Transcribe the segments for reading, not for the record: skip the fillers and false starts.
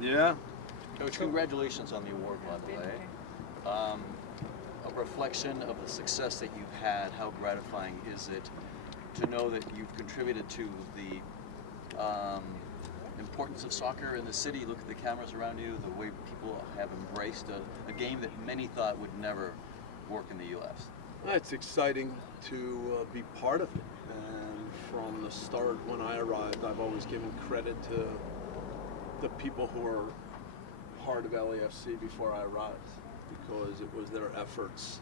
Yeah. Coach, congratulations on the award, by the way. A reflection of the success that you've had, how gratifying is it to know that you've contributed to the importance of soccer in the city? Look at the cameras around you, the way people have embraced a game that many thought would never work in the U.S. It's exciting to be part of it. And from the start, when I arrived, I've always given credit to the people who are part of LAFC before I arrived, because it was their efforts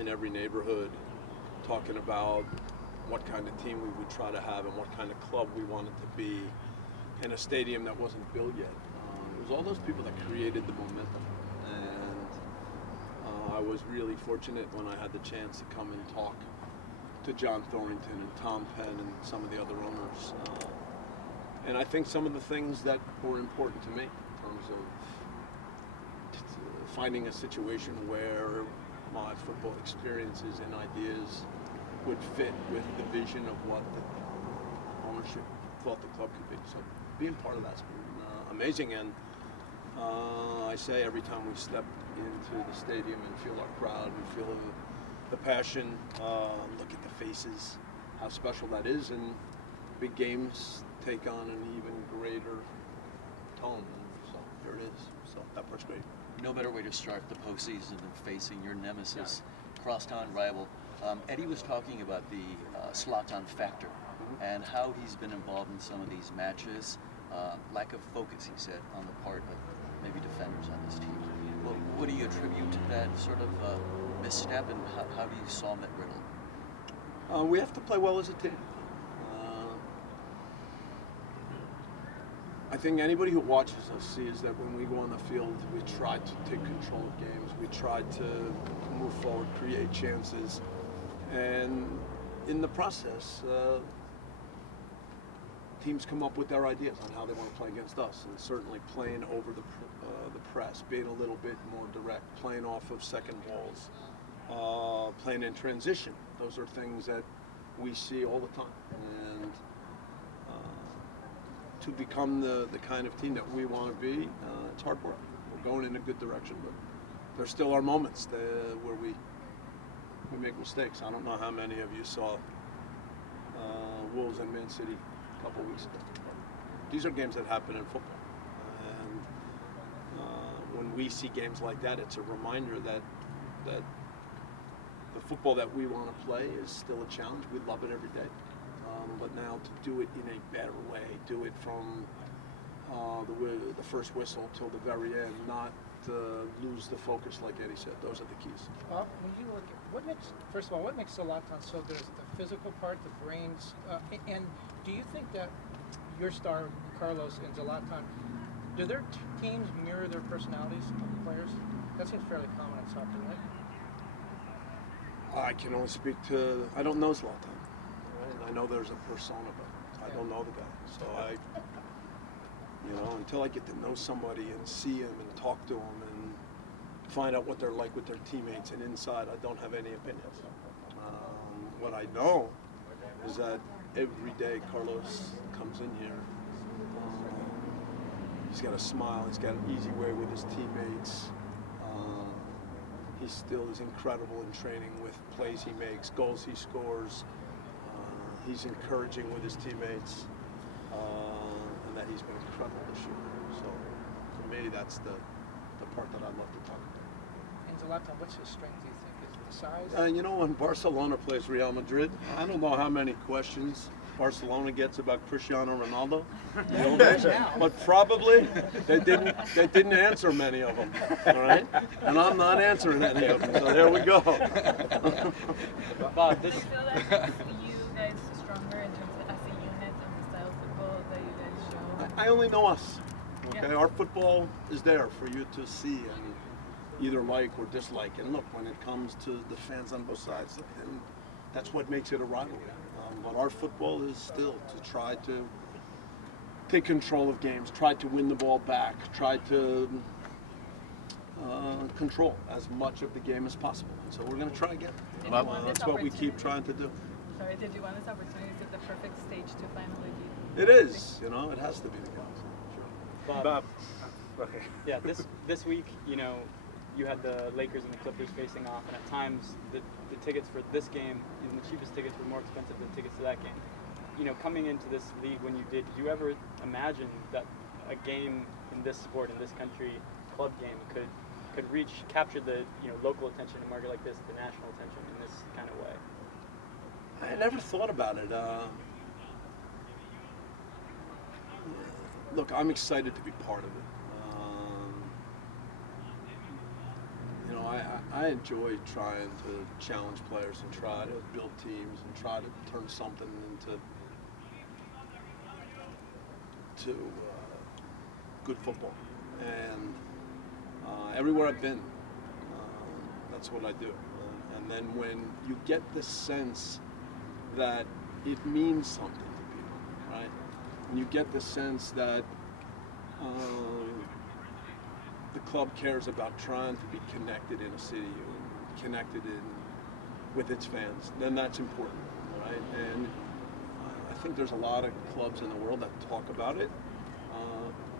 in every neighborhood, talking about what kind of team we would try to have and what kind of club we wanted to be in a stadium that wasn't built yet. It was all those people that created the momentum, and I was really fortunate when I had the chance to come and talk to John Thorrington and Tom Penn and some of the other owners. And I think some of the things that were important to me in terms of finding a situation where my football experiences and ideas would fit with the vision of what the ownership thought the club could be. So being part of that's been amazing. And I say every time we step into the stadium and feel our crowd and feel the passion, look at the faces, how special that is. And big games take on an even greater tone. So here it is. So that part's great. No better way to start the postseason than facing your nemesis, crosstown rival. Eddie was talking about the Zlatan factor and how he's been involved in some of these matches. Lack of focus, he said, on the part of maybe defenders on this team. Well, what do you attribute to that sort of misstep, and how do you solve that riddle? We have to play well as a team. I think anybody who watches us sees that when we go on the field, we try to take control of games. We try to move forward, create chances, and in the process, teams come up with their ideas on how they want to play against us. And certainly playing over the press, being a little bit more direct, playing off of second balls, playing in transition. Those are things that we see all the time. And to become the kind of team that we want to be, it's hard work. We're going in a good direction, but there still are moments where we make mistakes. I don't know how many of you saw Wolves and Man City a couple weeks ago. These are games that happen in football, and when we see games like that, it's a reminder that the football that we want to play is still a challenge. We love it every day. But now to do it in a better way, do it from the first whistle till the very end, not lose the focus like Eddie said. Those are the keys. Well, when you look at first of all, what makes Zlatan so good is the physical part, the brains, and do you think that your star, Carlos and Zlatan, do their teams mirror their personalities of the players? That seems fairly common in soccer, right? I can only speak to, I don't know Zlatan. I know there's a persona, but I don't know the guy. So until I get to know somebody and see him and talk to him and find out what they're like with their teammates and inside, I don't have any opinions. What I know is that every day Carlos comes in here, he's got a smile, he's got an easy way with his teammates. He still is incredible in training with plays he makes, goals he scores. He's encouraging with his teammates, and that he's been incredible this year. So for me, that's the part that I love to talk about. And Zlatan, what's his strength, do you think? Is it the size? When Barcelona plays Real Madrid, I don't know how many questions Barcelona gets about Cristiano Ronaldo, but probably they didn't answer many of them. All right, and I'm not answering any of them. So there we go. Bob, this. Do you feel like you guys stronger in terms of as a unit and the style of football that you guys show? I only know us. Okay, Yeah. Our football is there for you to see and either like or dislike. And look, when it comes to the fans on both sides, and that's what makes it a rivalry. But our football is still to try to take control of games, try to win the ball back, try to control as much of the game as possible. And so we're going to try again. That's what we keep trying to do. Sorry, did you want this opportunity? Is it the perfect stage to finally be? It is, it has to be the case. Sure. Bob. Okay. Yeah, this week, you had the Lakers and the Clippers facing off, and at times the tickets for this game, even the cheapest tickets, were more expensive than tickets to that game. Coming into this league when you did you ever imagine that a game in this sport, in this country, club game, could capture the local attention in a market like this, the national attention in this kind of way? I never thought about it. Look, I'm excited to be part of it. I enjoy trying to challenge players and try to build teams and try to turn something into good football. And everywhere I've been, that's what I do. And then when you get the sense that it means something to people, right? When you get the sense that the club cares about trying to be connected in a city, connected with its fans, then that's important, right? And I think there's a lot of clubs in the world that talk about it.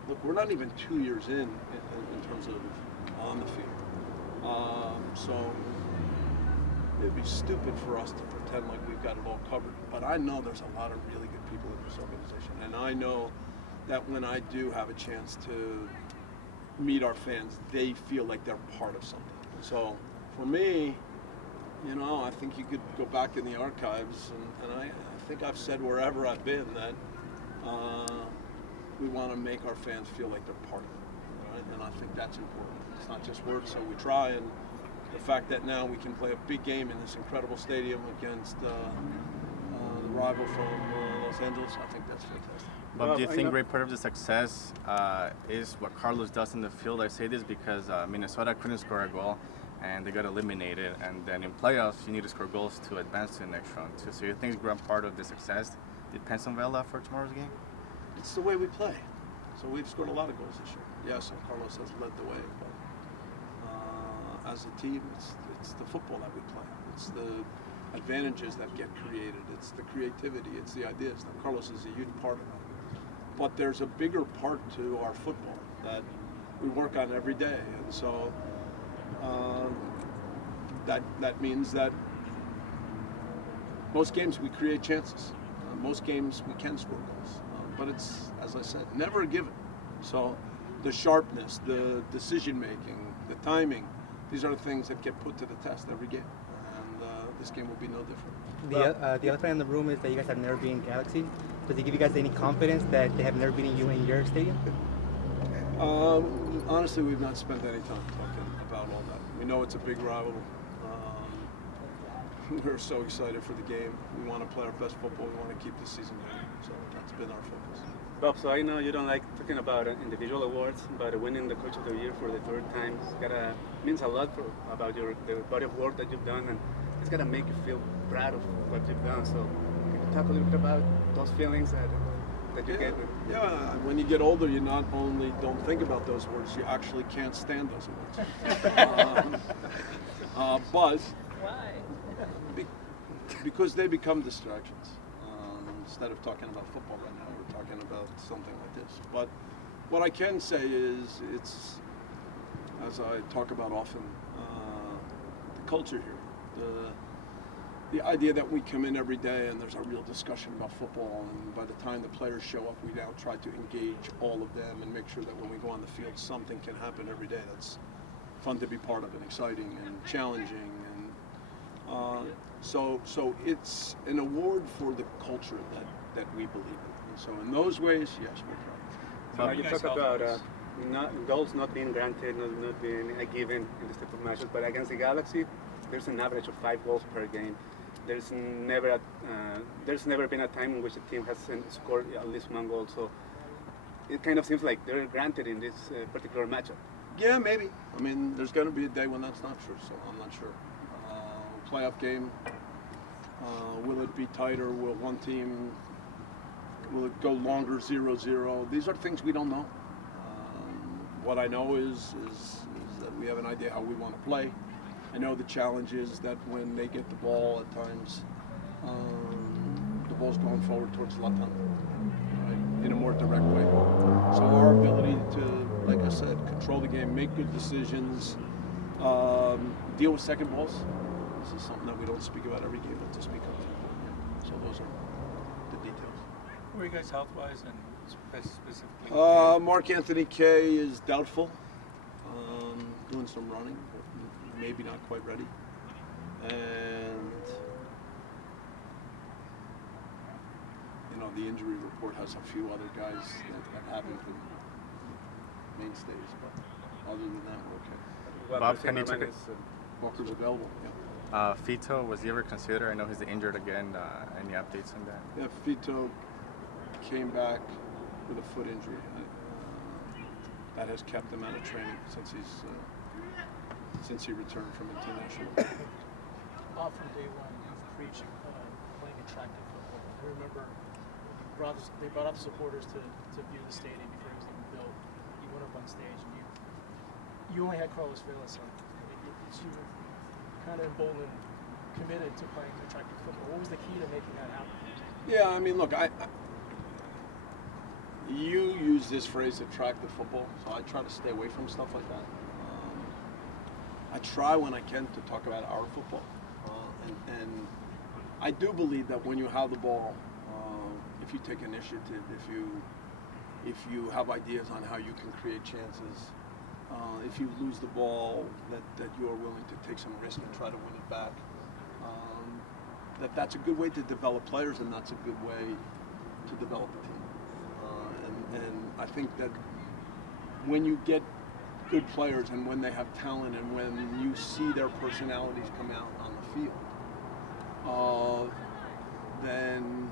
Look, we're not even 2 years in terms of on the field. So it'd be stupid for us to pretend like we've got it all covered. But I know there's a lot of really good people in this organization, and I know that when I do have a chance to meet our fans, they feel like they're part of something. So for me, I think you could go back in the archives, and I think I've said wherever I've been that we want to make our fans feel like they're part of it, right? And I think that's important. It's not just words, so we try. And the fact that now we can play a big game in this incredible stadium against the rival from Los Angeles, I think that's fantastic. Bob, do you think great part of the success is what Carlos does in the field? I say this because Minnesota couldn't score a goal and they got eliminated, and then in playoffs you need to score goals to advance to the next round too. So you think great part of the success depends on Vela for tomorrow's game? It's the way we play. So we've scored a lot of goals this year. Yes, and Carlos has led the way, but as a team, it's the football that we play. It's the advantages that get created. It's the creativity. It's the ideas. Now, Carlos is a huge part of it. But there's a bigger part to our football that we work on every day, and so that means that most games we create chances. Most games we can score goals, but it's, as I said, never a given. So the sharpness, the decision making, the timing, these are the things that get put to the test every game, and this game will be no different. The elephant in the room is that you guys have never been in Galaxy. Does it give you guys any confidence that they have never beaten you in your stadium? Honestly, we've not spent any time talking about all that. We know it's a big rival. We're so excited for the game. We want to play our best football. We want to keep the season going. So that's been our focus. Bob, so I know you don't like talking about individual awards, but winning the Coach of the Year for the third time means a lot about the body of work that you've done, and it's gotta make you feel proud of what you've done. So can you talk a little bit about those feelings that you get? Yeah, when you get older, you not only don't think about those words, you actually can't stand those words. But Why? because they become distractions. Instead of talking about football right now, we're talking about something like this. But what I can say is, it's, as I talk about often, the culture here, the idea that we come in every day and there's a real discussion about football, and by the time the players show up, we now try to engage all of them and make sure that when we go on the field, something can happen every day that's fun to be part of and exciting and challenging. And so it's an award for the culture that we believe in. And so in those ways, yes, we're proud. So now you talk about goals not being granted, not being a given in this type of matches, but against the Galaxy, there's an average of 5 goals per game. There's never been a time in which a team hasn't scored at least 1 goal. So it kind of seems like they're granted in this particular matchup. Yeah, maybe. I mean, there's going to be a day when that's not true, so I'm not sure. Playoff game, will it be tighter? Will it go longer, 0-0? These are things we don't know. What I know is that we have an idea how we want to play. I know the challenge is that when they get the ball, at times the ball's going forward towards Zlatan, right? in a more direct way. So our ability to, like I said, control the game, make good decisions, deal with second balls. This is something that we don't speak about every game, but this becomes important. So those are the details. Where are you guys health-wise and specifically? Mark Anthony K is doubtful, doing some running, but maybe not quite ready. And the injury report has a few other guys that haven't been mainstays, but other than that, we're okay. Bob, can you take it? Walker's available. Yeah. Fito, was he ever considered? I know he's injured again. Any updates on that? Yeah, Fito came back with a foot injury. That has kept him out of training since he returned from international. Off from day one, you've preached playing attractive football. I remember they brought out the supporters to view the stadium before it was even built. You went up on stage and you only had Carlos Velas on. You were kind of emboldened, committed to playing attractive football. What was the key to making that happen? Yeah, I mean, look, you use this phrase, attractive football, so I try to stay away from stuff like that. I try when I can to talk about our football, and I do believe that when you have the ball, if you take initiative, if you have ideas on how you can create chances, if you lose the ball, that you are willing to take some risk and try to win it back, that's a good way to develop players, and that's a good way to develop a team. And I think that when you get good players and when they have talent and when you see their personalities come out on the field, then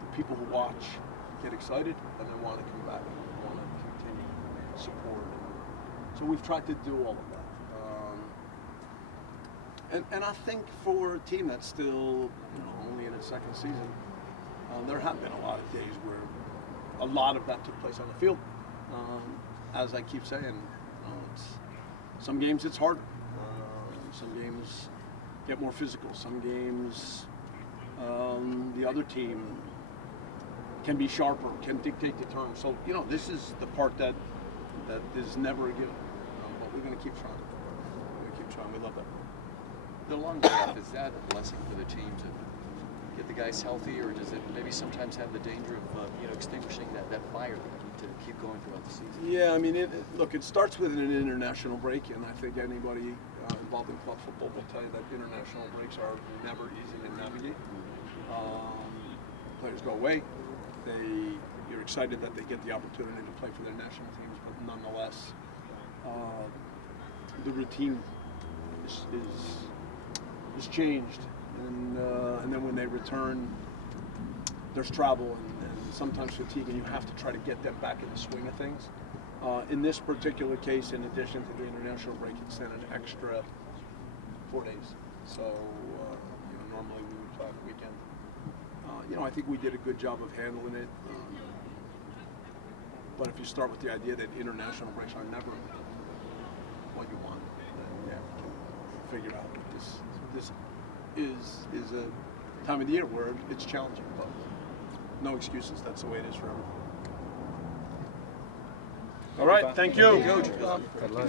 the people who watch get excited and they want to come back and want to continue support. So we've tried to do all of that. And I think for a team that's still only in its second season, there have been a lot of days where a lot of that took place on the field. As I keep saying, some games it's harder. Some games get more physical. Some games the other team can be sharper, can dictate the terms. So this is the part that is never a given. But we're going to keep trying. We're going to keep trying. We love that. The long path, is that a blessing for the team to get the guys healthy, or does it maybe sometimes have the danger of extinguishing that fire that you need to keep going throughout the season? Yeah, I mean, look, it starts with an international break, and I think anybody involved in club football will tell you that international breaks are never easy to navigate. Players go away. You're excited that they get the opportunity to play for their national teams, but nonetheless, the routine is changed. And then when they return, there's travel and sometimes fatigue, and you have to try to get them back in the swing of things. In this particular case, in addition to the international break, it's then an extra 4 days. So normally we would play on the weekend. I think we did a good job of handling it. But if you start with the idea that international breaks are never what you want, then you have to figure out that this is a time of the year where it's challenging, but no excuses. That's the way it is for everyone. All right, thank you. Good luck.